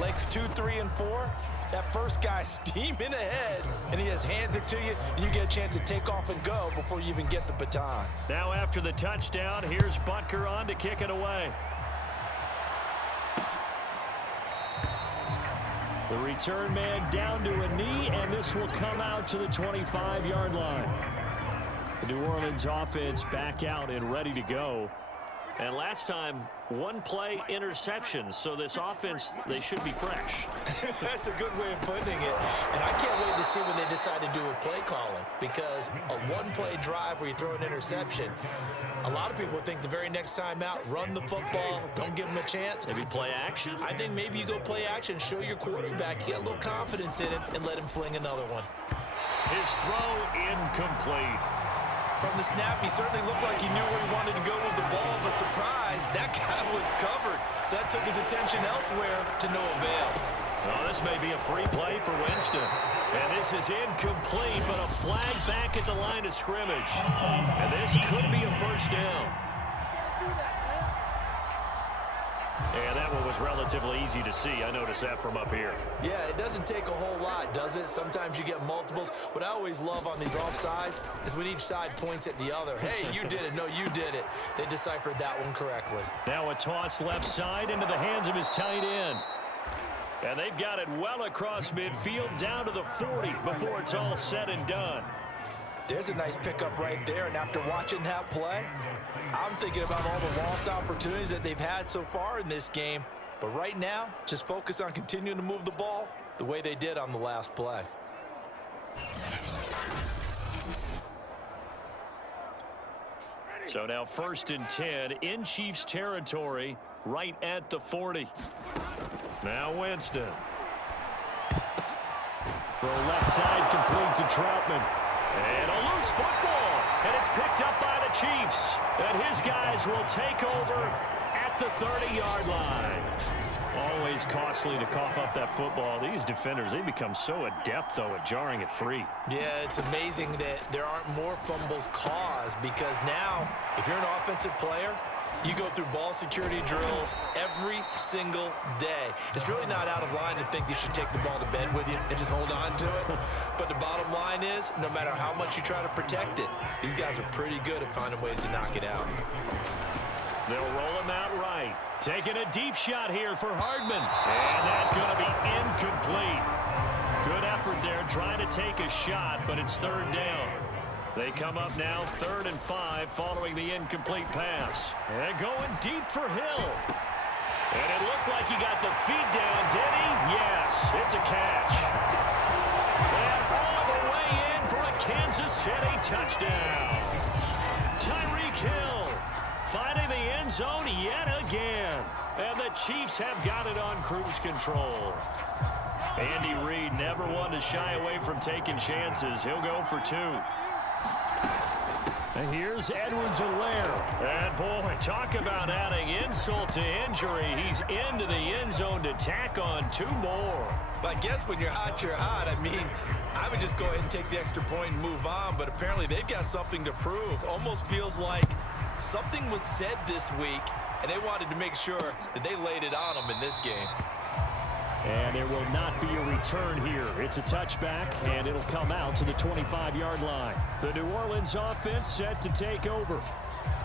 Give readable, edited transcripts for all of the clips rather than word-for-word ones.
Legs 2, 3, and 4. That first guy's steaming ahead, and he just hands it to you, and you get a chance to take off and go before you even get the baton. Now after the touchdown, here's Butker on to kick it away. The return man down to a knee, and this will come out to the 25-yard line. The New Orleans offense back out and ready to go. And last time, one-play interception, so this offense, they should be fresh. That's a good way of putting it. And I can't wait to see what they decide to do with play calling, because a one-play drive where you throw an interception, a lot of people think the very next time out, run the football, don't give them a chance. Maybe play action. I think maybe you go play action, show your quarterback, get a little confidence in it, and let him fling another one. His throw incomplete. From the snap, he certainly looked like he knew where he wanted to go with the ball, but surprise, that guy was covered. So that took his attention elsewhere to no avail. Well, this may be a free play for Winston. And this is incomplete, but a flag back at the line of scrimmage. And this could be a first down. And that one was relatively easy to see. I noticed that from up here. Yeah, it doesn't take a whole lot, does it? Sometimes you get multiples. What I always love on these offsides is when each side points at the other. Hey, you did it. No, you did it. They deciphered that one correctly. Now a toss left side into the hands of his tight end. And they've got it well across midfield down to the 40 before it's all said and done. There's a nice pickup right there, and after watching that play, I'm thinking about all the lost opportunities that they've had so far in this game. But right now, just focus on continuing to move the ball the way they did on the last play. So now 1st and 10 in Chiefs territory right at the 40. Now Winston. Throw left side complete to Troutman. And a loose football. And it's picked up by the Chiefs. And his guys will take over at the 30-yard line. Always costly to cough up that football. These defenders, they become so adept, though, at jarring it free. Yeah, it's amazing that there aren't more fumbles caused, because now, if you're an offensive player, you go through ball security drills every single day. It's really not out of line to think you should take the ball to bed with you and just hold on to it. But the bottom line is, no matter how much you try to protect it, these guys are pretty good at finding ways to knock it out. They'll roll him out right. Taking a deep shot here for Hardman. And that's going to be incomplete. Good effort there trying to take a shot, but it's 3rd down. They come up now 3rd and 5 following the incomplete pass. And going deep for Hill. And it looked like he got the feet down, did he? Yes, it's a catch. And all the way in for a Kansas City touchdown. Tyreek Hill finding the end zone yet again. And the Chiefs have got it on cruise control. Andy Reid never one to shy away from taking chances. He'll go for 2. And here's Edwards-Helaire. And boy, talk about adding insult to injury. He's into the end zone to tack on 2 more. But I guess when you're hot, you're hot. I mean, I would just go ahead and take the extra point and move on, but apparently they've got something to prove. Almost feels like something was said this week, and they wanted to make sure that they laid it on them in this game. And there will not be a return here. It's a touchback, and it'll come out to the 25-yard line. The New Orleans offense set to take over.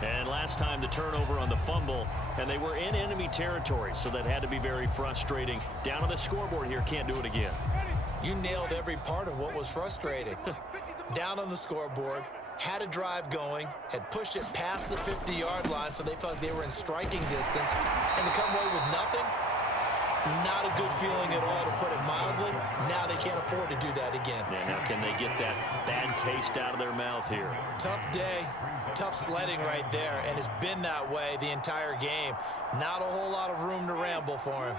And last time the turnover on the fumble, and they were in enemy territory, so that had to be very frustrating. Down on the scoreboard here, can't do it again. You nailed every part of what was frustrating. Down on the scoreboard, had a drive going, had pushed it past the 50-yard line, so they felt like they were in striking distance, and to come away with nothing, not a good feeling at all, to put it mildly. Now they can't afford to do that again. Yeah, now can they get that bad taste out of their mouth here? Tough day, tough sledding right there, and it's been that way the entire game. Not a whole lot of room to ramble for him.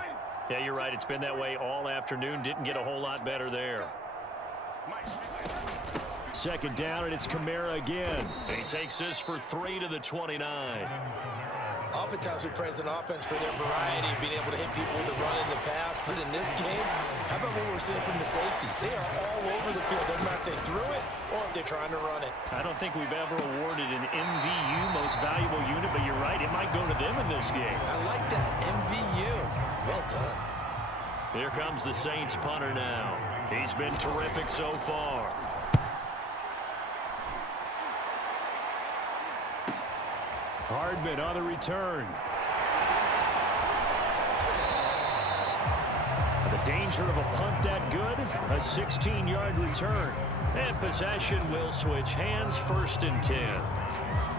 Yeah, you're right. It's been that way all afternoon. Didn't get a whole lot better there. 2nd down, and it's Kamara again. And he takes this for 3 to the 29. Oftentimes we praise an offense for their variety, being able to hit people with the run in the pass. But in this game, how about what we're seeing from the safeties? They are all over the field, no matter if they threw it or if they're trying to run it. I don't think we've ever awarded an MVU, most valuable unit, but you're right, it might go to them in this game. I like that, MVU. Well done. Here comes the Saints punter now. He's been terrific so far. Hardman on the return. The danger of a punt that good? A 16-yard return. And possession will switch hands, 1st and 10.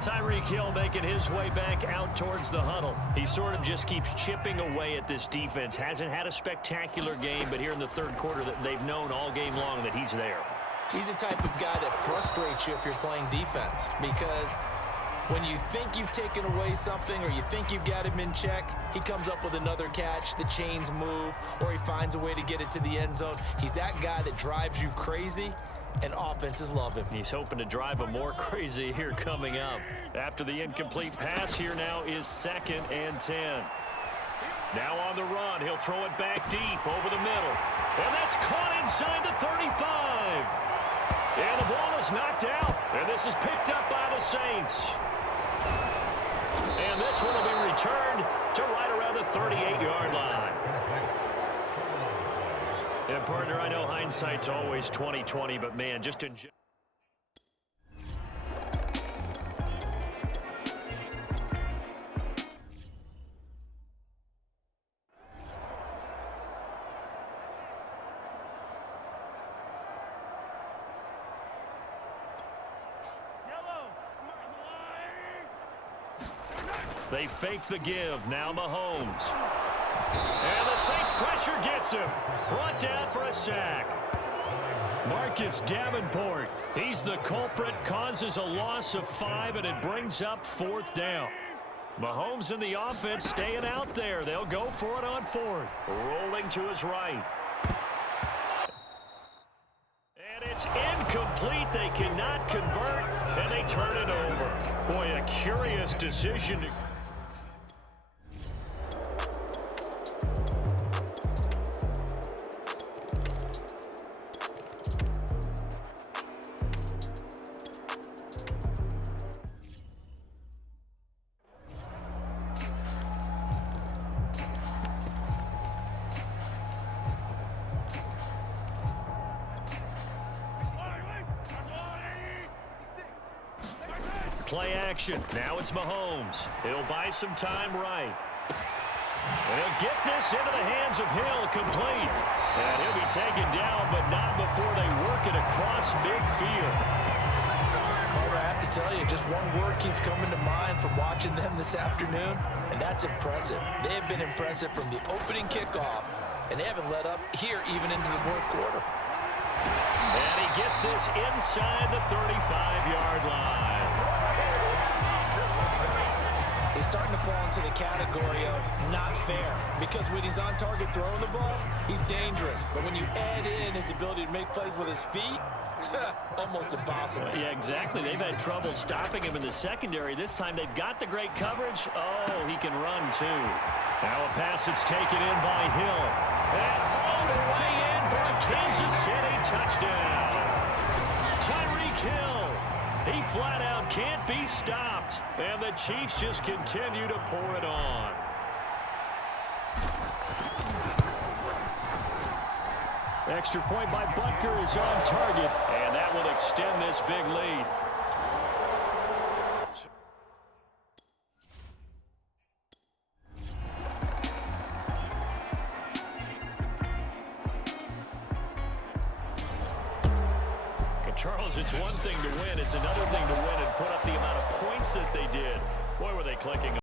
Tyreek Hill making his way back out towards the huddle. He sort of just keeps chipping away at this defense. Hasn't had a spectacular game, but here in the 3rd quarter that they've known all game long that he's there. He's the type of guy that frustrates you if you're playing defense, because when you think you've taken away something or you think you've got him in check, he comes up with another catch, the chains move, or he finds a way to get it to the end zone. He's that guy that drives you crazy, and offenses love him. He's hoping to drive him more crazy here coming up. After the incomplete pass, here now is 2nd and 10. Now on the run, he'll throw it back deep over the middle. And that's caught inside the 35. And the ball is knocked out. And this is picked up by the Saints. And this one will be returned to right around the 38-yard line. And, partner, I know hindsight's always 20/20, but, man, just in general. They fake the give. Now Mahomes. And the Saints pressure gets him. Brought down for a sack. Marcus Davenport. He's the culprit. Causes a loss of 5, and it brings up 4th down. Mahomes and the offense staying out there. They'll go for it on 4th. Rolling to his right. And it's incomplete. They cannot convert, and they turn it over. Boy, a curious decision. Play action. Now it's Mahomes. He'll buy some time right. And he'll get this into the hands of Hill, complete. And he'll be taken down, but not before they work it across midfield. I have to tell you, just one word keeps coming to mind from watching them this afternoon, and that's impressive. They have been impressive from the opening kickoff, and they haven't let up here even into the 4th quarter. And he gets this inside the 35-yard line. He's starting to fall into the category of not fair, because when he's on target throwing the ball, he's dangerous. But when you add in his ability to make plays with his feet, almost impossible. Yeah, exactly. They've had trouble stopping him in the secondary. This time they've got the great coverage. Oh, he can run too. Now a pass that's taken in by Hill. And all the way in for a Kansas City touchdown. Tyreek Hill. He flat out can't be stopped. And the Chiefs just continue to pour it on. Extra point by Butker is on target. And that will extend this big lead. Charles, it's one thing to win. It's another thing to win and put up the amount of points that they did. Boy, were they clicking.